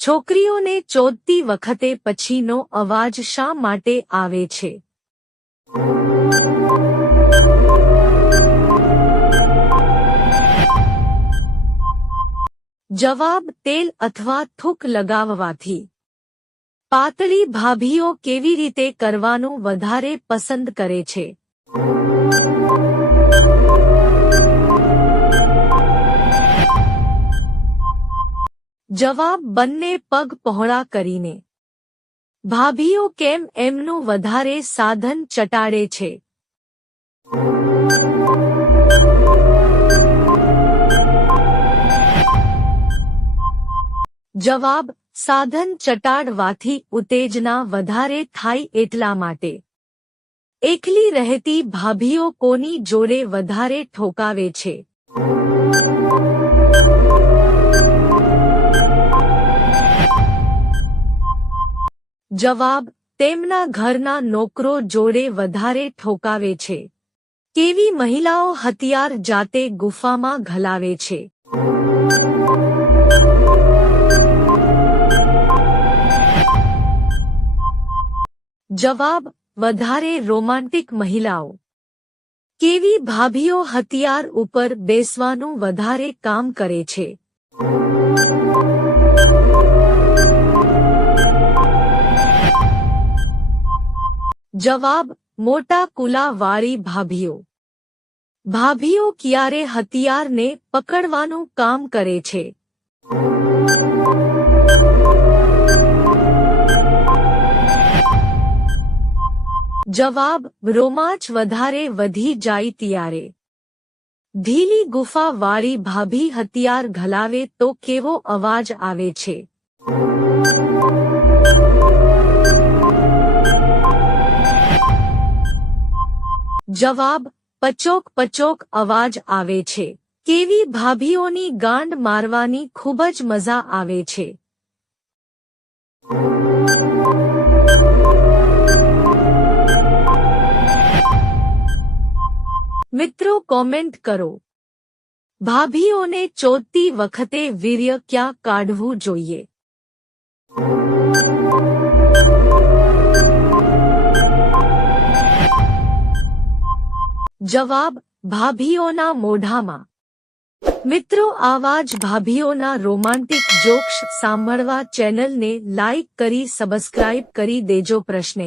છોકરીઓને ચોદતી વખતે પછીનો અવાજ શા માટે આવે છે? જવાબ: તેલ અથવા થૂક લગાવવાથી. પાતળી ભાભીઓ કેવી રીતે કરવાનું વધારે પસંદ કરે છે? જવાબ: બંને પગ પહોળા કરીને. ભાભીઓ કેમ એમનું વધારે સાધન ચટાડે છે? જવાબ: સાધન ચટાડવાથી ઉત્તેજના વધારે થાય એટલા માટે. એકલી રહેતી ભાભીઓ કોની જોડે વધારે ઠોકાવે છે? જવાબ: તેમના ઘરના નોકરો જોડે વધારે ઠોકાવે છે. કેવી મહિલાઓ હથિયાર જાતે ગુફામાં ઘલાવે છે? જવાબ: વધારે રોમાંટિક મહિલાઓ. કેવી ભાભીઓ હથિયાર ઉપર બેસવાનું વધારે કામ કરે છે? જવાબ: મોટા કુલા વાળી ભાભીઓ. ભાભીઓ ક્યારે હથિયારને પકડવાનું કામ કરે છે? જવાબ: રોમાંચ વધારે વધી જાય ત્યારે. ઢીલી ગુફા વાળી ભાભી હથિયાર ઘલાવે તો કેવો અવાજ આવે છે? જવાબ: પચોક પચોક અવાજ આવે છે. કેવી ભાભીઓની ગાંડ મારવાની ખૂબ જ મજા આવે છે? મિત્રો કોમેન્ટ કરો. ભાભીઓને ચોદતી વખતે વીર્ય ક્યાં કાઢવું જોઈએ? જવાબ: ભાભીઓના મોઢામાં. મિત્રો આવા જ ભાભીઓના રોમાંટિક જોક્સ સાંભળવા ચેનલને લાઇક કરી સબસ્ક્રાઇબ કરી દેજો. પ્રશ્ને